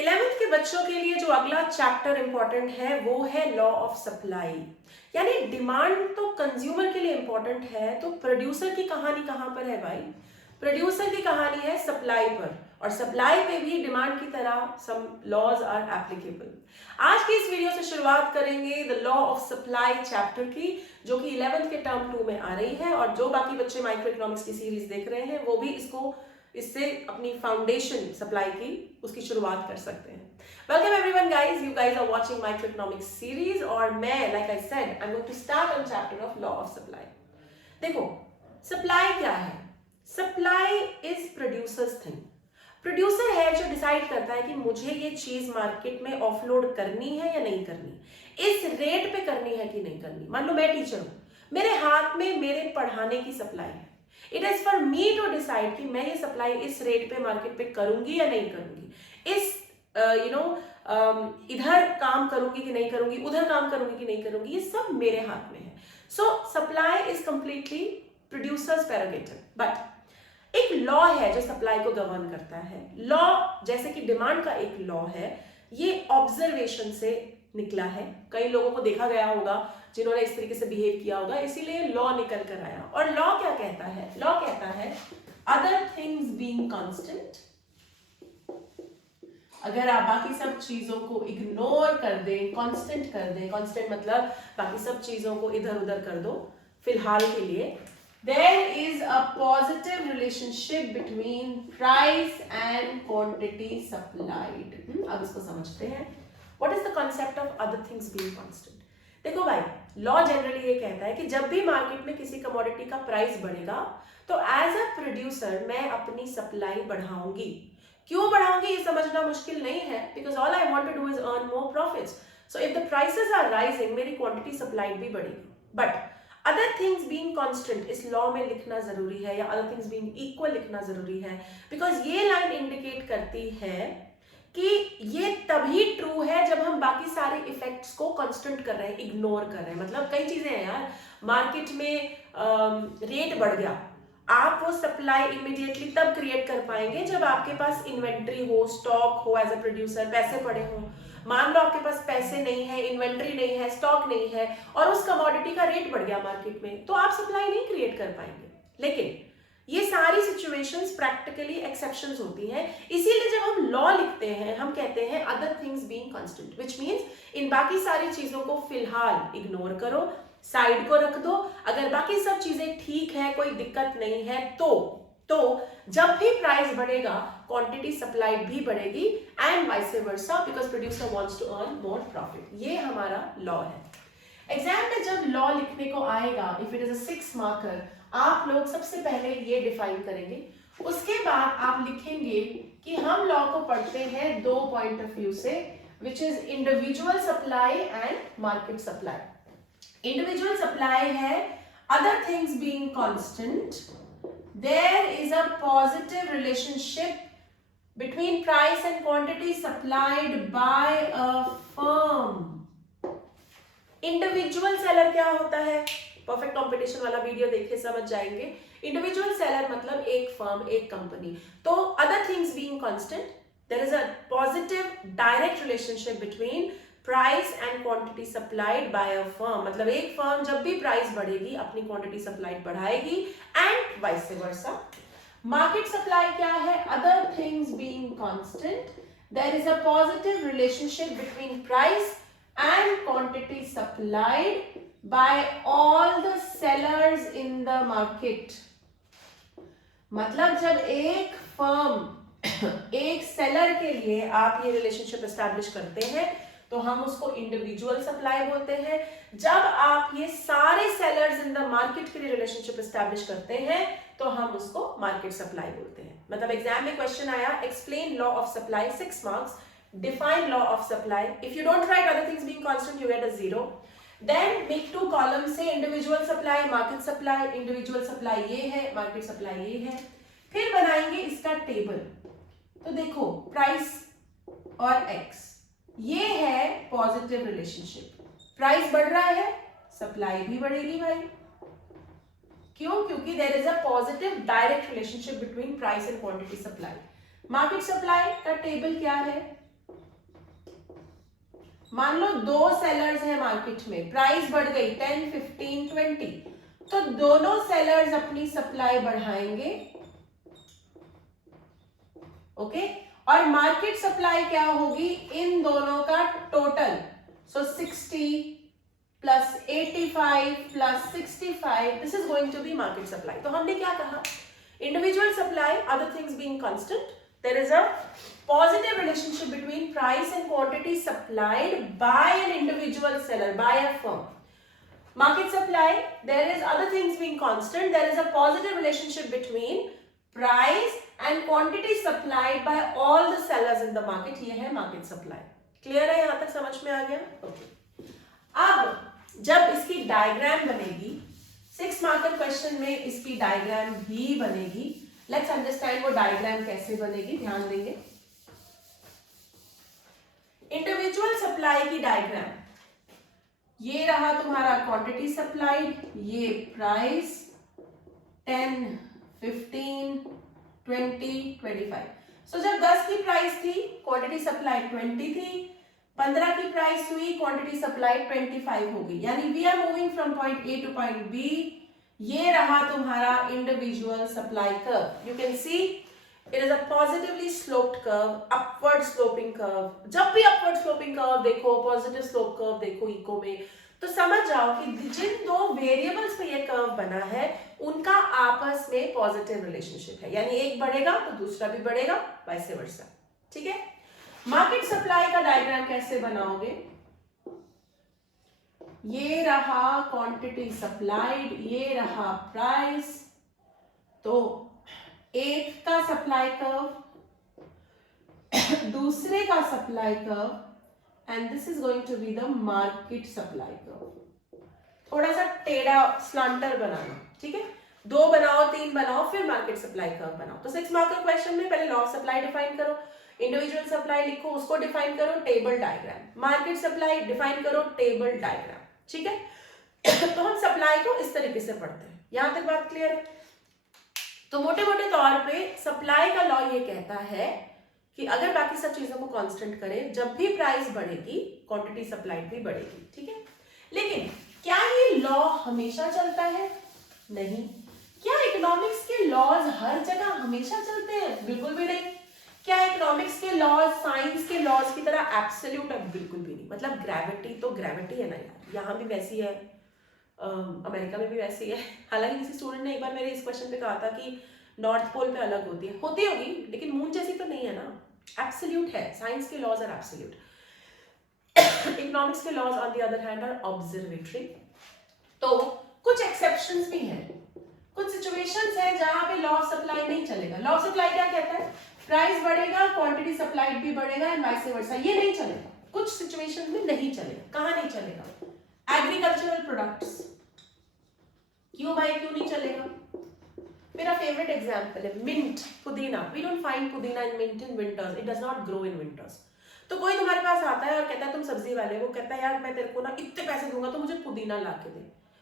11th के बच्चों के लिए जो अगला चैप्टर इंपॉर्टेंट है वो है लॉ ऑफ सप्लाई। यानी डिमांड तो कंज्यूमर के लिए इंपॉर्टेंट है, तो प्रोड्यूसर की कहानी कहां पर है भाई? प्रोड्यूसर की कहानी है सप्लाई पर, और सप्लाई पे भी डिमांड की तरह सम लॉज आर एप्लीकेबल। आज की इस वीडियो से शुरुआत करेंगे the law of supply chapter की, जो कि 11th के टर्म 2 में आ रही है। और जो बाकी बच्चे माइक्रो इकोनॉमिक्स की सीरीज देख रहे हैं वो भी इससे अपनी फाउंडेशन सप्लाई की उसकी शुरुआत कर सकते हैं। Welcome everyone guys, you guys are watching micro economics series और मैं like I said I am going to start on chapter of law of supply. देखो, सप्लाई क्या है? Supply is producers thing. Producer है जो डिसाइड करता है कि मुझे ये चीज मार्केट में ऑफलोड करनी है या नहीं करनी, इस रेट पे करनी है कि नहीं करनी। मान लो मैं टीचर हूं, मेरे हाथ में मेरे पढ़ाने की सप्लाई है। It is for me to decide कि मैं ये सप्लाई इस रेट पे मार्केट पे करूंगी या नहीं करूंगी, इस इधर काम करूंगी कि नहीं करूंगी, उधर काम करूंगी कि नहीं करूंगी, ये सब मेरे हाथ में है। सो supply is completely producers prerogative. But एक लॉ है जो सप्लाई को गवर्न करता है। लॉ जैसे कि डिमांड का एक लॉ है, ये ऑब्जर्वेशन से निकला है। कई लोगों को देखा गया होगा जिन्होंने इस तरीके से बिहेव किया होगा, इसीलिए लॉ निकल कर आया। और लॉ क्या कहता है? लॉ कहता है अदर थिंग्स बीइंग कांस्टेंट, अगर आप बाकी सब चीजों को इग्नोर कर दें, कांस्टेंट कर दें, कांस्टेंट मतलब बाकी सब चीजों को इधर उधर कर दो फिलहाल के लिए, there is a positive relationship between price and quantity supplied। अब इसको समझते हैं। What is the concept of other things being constant? देखो भाई, लॉ जनरली ये कहता है कि जब भी मार्केट में किसी कमोडिटी का प्राइस बढ़ेगा तो एज अ प्रोड्यूसर मैं अपनी सप्लाई बढ़ाऊंगी। क्यों बढ़ाऊंगी ये समझना मुश्किल नहीं है, because all I want to do is earn more profits. So if the prices are rising, मेरी क्वांटिटी सप्लाइड भी बढ़ेगी। But other things being constant इस लॉ में लिखना जरूरी है, या अदर थिंग्स बीइंग इक्वल लिखना जरूरी है, बिकॉज ये लाइन इंडिकेट करती है कि ये तभी ट्रू है जब हम बाकी सारे इफेक्ट्स को कांस्टेंट कर रहे हैं, इग्नोर कर रहे हैं। मतलब कई चीजें हैं यार, मार्केट में रेट बढ़ गया, आप वो सप्लाई इमीडिएटली तब क्रिएट कर पाएंगे जब आपके पास इन्वेंट्री हो, स्टॉक हो, एज अ प्रोड्यूसर पैसे पड़े हो। मान लो आपके पास पैसे नहीं है, इन्वेंट्री नहीं है, स्टॉक नहीं है, और उस कमोडिटी का रेट बढ़ गया मार्केट में, तो आप सप्लाई नहीं क्रिएट कर पाएंगे। लेकिन ये सारी सिचुएशंस प्रैक्टिकली एक्सेप्शंस होती हैं, इसीलिए जब हम लॉ लिखते हैं हम कहते हैं other things being constant, which means इन बाकी सारी चीजों को फिलहाल इग्नोर करो, साइड को रख दो। अगर बाकी सब चीजें ठीक है, कोई दिक्कत नहीं है, तो जब भी प्राइस बढ़ेगा क्वांटिटी सप्लाइड भी बढ़ेगी, and vice versa, because producer wants to earn more profit. ये हमारा लॉ है। एग्जाम में जब लॉ लिखने को आएगा, if it is a 6 marker, आप लोग सबसे पहले ये डिफाइन करेंगे, उसके बाद आप लिखेंगे कि हम लॉ को पढ़ते हैं दो पॉइंट ऑफ व्यू से, which is individual supply and market supply. Individual supply है other things being constant, there is a positive relationship between price and quantity supplied by a firm। Individual seller क्या होता है? Perfect competition वाला video देखे समझ जाएंगे। Individual seller मतलब एक फर्म, एक कंपनी। तो other things being constant, there is a positive direct relationship between price and quantity supplied by a firm. मतलब एक फर्म जब भी प्राइस बढ़ेगी अपनी क्वांटिटी सप्लाइड बढ़ाएगी, and vice versa. Market supply क्या है? Other things being constant, there is a positive relationship between price and quantity supplied by all the sellers in the market. मतलब जब एक फर्म एक सेलर के लिए आप ये रिलेशनशिप एस्टैब्लिश करते हैं तो हम उसको इंडिविजुअल सप्लाई बोलते हैं। जब आप ये सारे सेलर्स इन द मार्केट के लिए रिलेशनशिप एस्टैब्लिश करते हैं तो हम उसको मार्केट सप्लाई बोलते हैं। मतलब एग्जाम में क्वेश्चन आया, explain law of supply, 6 marks, define law of supply. If you don't write other things being constant, you get a 0। Then make 2 column से individual supply, market supply. Individual supply ये है, market supply ये है। फिर बनाएंगे इसका table. तो देखो, प्राइस और एक्स, ये है पॉजिटिव रिलेशनशिप। प्राइस बढ़ रहा है, सप्लाई भी बढ़ेगी भाई। क्यों? क्योंकि there is a positive direct relationship between price and quantity supply. Market supply का टेबल क्या है? मान लो 2 सेलर्स हैं मार्केट में, प्राइस बढ़ गई 10, 15, 20, तो दोनों सेलर्स अपनी सप्लाई बढ़ाएंगे, ओके, और मार्केट सप्लाई क्या होगी इन दोनों का total, so 60 plus 85 plus 65, this is going to be market supply. तो हमने क्या कहा, individual supply, other things being constant, there is a positive relationship between price and quantity supplied by an individual seller, by a firm. Market supply, there is other things being constant, there is a positive relationship between price and quantity supplied by all the sellers in the market. ये है market supply. Clear है, यहाँ तक समझ में आ गया? Okay. अब जब इसकी डायग्राम बनेगी, 6 मार्कर क्वेश्चन में इसकी डायग्राम भी बनेगी। लेट्स अंडरस्टैंड वो डायग्राम कैसे बनेगी, ध्यान देंगे। इंडिविजुअल सप्लाई की डायग्राम, ये रहा तुम्हारा क्वांटिटी सप्लाइड, ये प्राइस 10, 15, 20, 25। सो जब 10 की प्राइस थी क्वांटिटी सप्लाई 20 थी, 15 की प्राइस हुई क्वांटिटी सप्लाई 25 हो गई, यानी we are moving from point A to point B. ये रहा तुम्हारा individual supply curve. You can see it is a positively sloped curve, upward sloping curve। जब भी upward sloping curve देखो, positive slope curve देखो इको में, तो समझ जाओ कि जिन 2 वेरिएबल्स पे ये कर्व बना है उनका आपस में पॉजिटिव रिलेशनशिप है, यानी एक बढ़ेगा तो दूसरा भी बढ़ेगा, वाइस वर्सा। ठीक है, मार्केट सप्लाई का डायग्राम कैसे बनाओगे, ये रहा क्वांटिटी सप्लाइड, ये रहा प्राइस, तो एक का सप्लाई कर्व, दूसरे का supply curve, and this is going to be the market supply curve. थोड़ा सा टेढ़ा स्लांटर बनाना, ठीक है, 2 बनाओ, 3 बनाओ, फिर मार्केट सप्लाई कर्व बनाओ। तो 6 मार्कर क्वेश्चन में पहले लॉ ऑफ सप्लाई डिफाइन करो, इंडिविजुअल सप्लाई लिखो, उसको डिफाइन करो, table diagram, market supply define करो, टेबल डायग्राम। ठीक है तो हम सप्लाई को इस तरीके से पढ़ते हैं। यहां तक बात क्लियर है? तो मोटे मोटे तौर पे सप्लाई का लॉ ये कहता है कि अगर बाकी सब चीजों को कांस्टेंट करें, जब भी प्राइस बढ़ेगी क्वांटिटी सप्लाई भी बढ़ेगी। ठीक है, लेकिन क्या ये लॉ हमेशा चलता है? नहीं। क्या इकोनॉमिक्स के लॉज हर जगह हमेशा चलते हैं? बिल्कुल भी नहीं। क्या इकोनॉमिक्स के लॉज साइंस के लॉज की तरह एब्सोल्यूट है? बिल्कुल भी नहीं। मतलब ग्रेविटी तो ग्रेविटी है ना यार, यहाँ भी वैसी है, अमेरिका में भी वैसी है। हालांकि किसी स्टूडेंट ने एक बार मेरे इस क्वेश्चन पे कहा था कि नॉर्थ पोल पे अलग होती है, होती होगी, लेकिन मून जैसी तो नहीं है ना। एब्सोल्यूट है, साइंस के लॉज आर एब्सोल्यूट, इकोनॉमिक्स के laws on the other hand are observatory. तो कुछ एक्सेप्शंस भी हैं, कुछ सिचुएशंस हैं जहां पे लॉ ऑफ सप्लाई नहीं चलेगा। लॉ ऑफ सप्लाई क्या कहता है? प्राइस बढ़ेगा क्वांटिटी सप्लाइड भी बढ़ेगा एंड वाइस वर्सा। ये नहीं चलेगा, कुछ सिचुएशन में नहीं चलेगा। कहां नहीं चलेगा? Agricultural products. क्यों भाई, क्यों नहीं चलेगा? मेरा फेवरेट एग्जांपल है मिंट, पुदीना। वी डोंट फाइंड पुदीना in mint in winters, it does not grow in winters. तो कोई तुम्हारे पास आता है और कहता है, तुम सब्जी वाले, वो कहता है यार मैं तेरे को ना इतने पैसे दूंगा तो मुझे पुदीना ला के दे।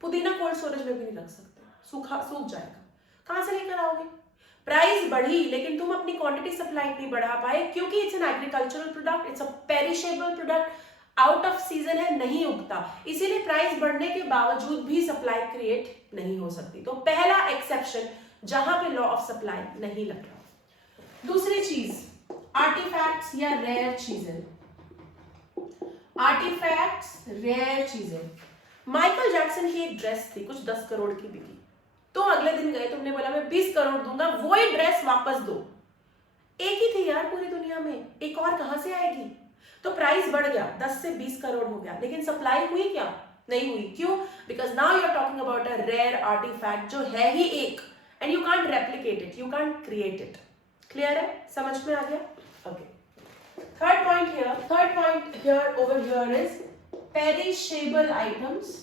पुदीना कोल्ड स्टोरेज में भी नहीं रख सकते, सूख जाएगा। कहां से लेकर आओगे? प्राइस बढ़ी लेकिन तुम अपनी क्वांटिटी सप्लाई नहीं बढ़ा पाए, क्योंकि it's an agricultural product, it's a perishable product, out off season है, नहीं उगता, इसीलिए प्राइस बढ़ने के बावजूद भी सप्लाई क्रिएट नहीं हो सकती। तो पहला एक्सेप्शन जहां पे लॉ ऑफ सप्लाई नहीं लग रहा। दूसरी चीज, आर्टिफैक्ट्स या रेयर चीजें। आर्टिफैक्ट्स, रेयर चीजें। माइकल जैक्सन की एक ड्रेस थी, कुछ 10 करोड़ की बिकी, तो अगले दिन गए, तुमने बोला मैं 20 करोड़ दूंगा, वो ही ड्रेस वापस दो। एक ही थी यार पूरी दुनिया में, एक और कहां से आएगी? तो प्राइस बढ़ गया, 10 से 20 करोड़ हो गया, लेकिन सप्लाई हुई क्या? नहीं हुई। क्यों? Because now you are talking about a rare artifact जो है ही एक, and you can't replicate it, you can't create it. Clear है? समझ में आ गया? Okay. Third point here over here is perishable items.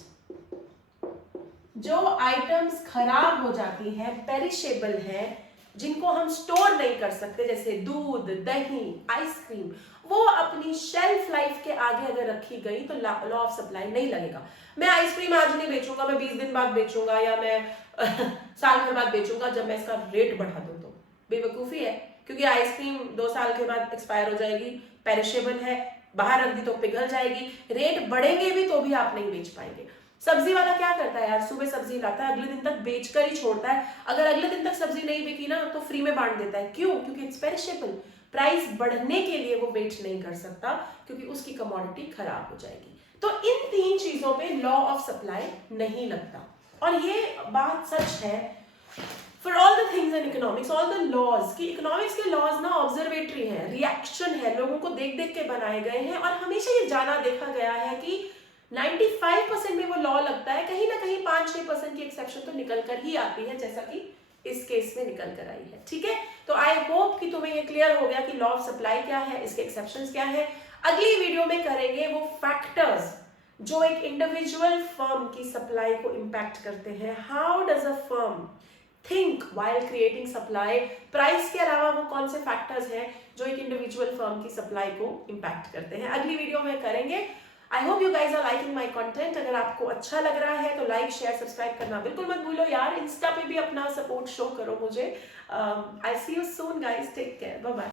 जो आइटम्स खराब हो जाती हैं, पेरिशेबल है, जिनको हम स्टोर नहीं कर सकते, जैसे दूध, दही, आइसक्रीम, वो अपनी शेल्फ लाइफ के आगे अगर रखी गई तो लॉ ऑफ सप्लाई नहीं लगेगा। मैं आइसक्रीम आज नहीं बेचूंगा, मैं 20 दिन बाद बेचूंगा, या मैं साल भर बाद बेचूंगा जब मैं इसका रेट बढ़ा दूं, तो बेवकूफी है, क्योंकि आइसक्रीम 2 साल के बाद एक्सपायर हो जाएगी, पेरिशेबल है, बाहर रख दी तो पिघल जाएगी, रेट बढ़ेंगे भी तो भी आप नहीं बेच पाएंगे। सब्जी वाला क्या करता है यार, सुबह सब्जी लाता है, अगले दिन तक बेचकर ही छोड़ता है, अगर अगले दिन तक सब्जी नहीं बिकी ना तो फ्री में बांट देता है। क्यों? क्योंकि इट्स पेरिशेबल, प्राइस बढ़ने के लिए वो वेट नहीं कर सकता क्योंकि उसकी कमोडिटी खराब हो जाएगी। तो इन 3 चीजों पे लॉ ऑफ सप्लाई नहीं लगता, और ये बात सच है for all the things in economics, all the laws, कि इकोनॉमिक्स के लॉज ना ऑब्जर्वेटरी है, रिएक्शन है, लोगों को देख देख के बनाए गए हैं, और हमेशा ये जाना देखा गया है कि 95% में वो लॉ लगता है, कहीं ना कहीं 5-6% की एक्सेप्शन तो निकल कर ही आती है, जैसा कि इस केस में निकल कर आई है। ठीक है, तो आई होप कि तुम्हें ये क्लियर हो गया कि लॉ ऑफ सप्लाई क्या है, इसके एक्सेप्शंस क्या है। अगली वीडियो में करेंगे वो फैक्टर्स जो एक इंडिविजुअल फर्म की सप्लाई को इंपैक्ट करते हैं। How does a firm think while creating supply, price के अलावा वो कौन से फैक्टर्स हैं जो एक इंडिविजुअल फर्म की सप्लाई को इंपैक्ट करते हैं, अगली वीडियो में करेंगे। I hope you guys are liking my content. अगर आपको अच्छा लग रहा है तो लाइक शेयर सब्सक्राइब करना बिल्कुल मत भूलो यार। इंस्टा पे भी अपना सपोर्ट शो करो मुझे। I see you soon guys, take care, bye bye.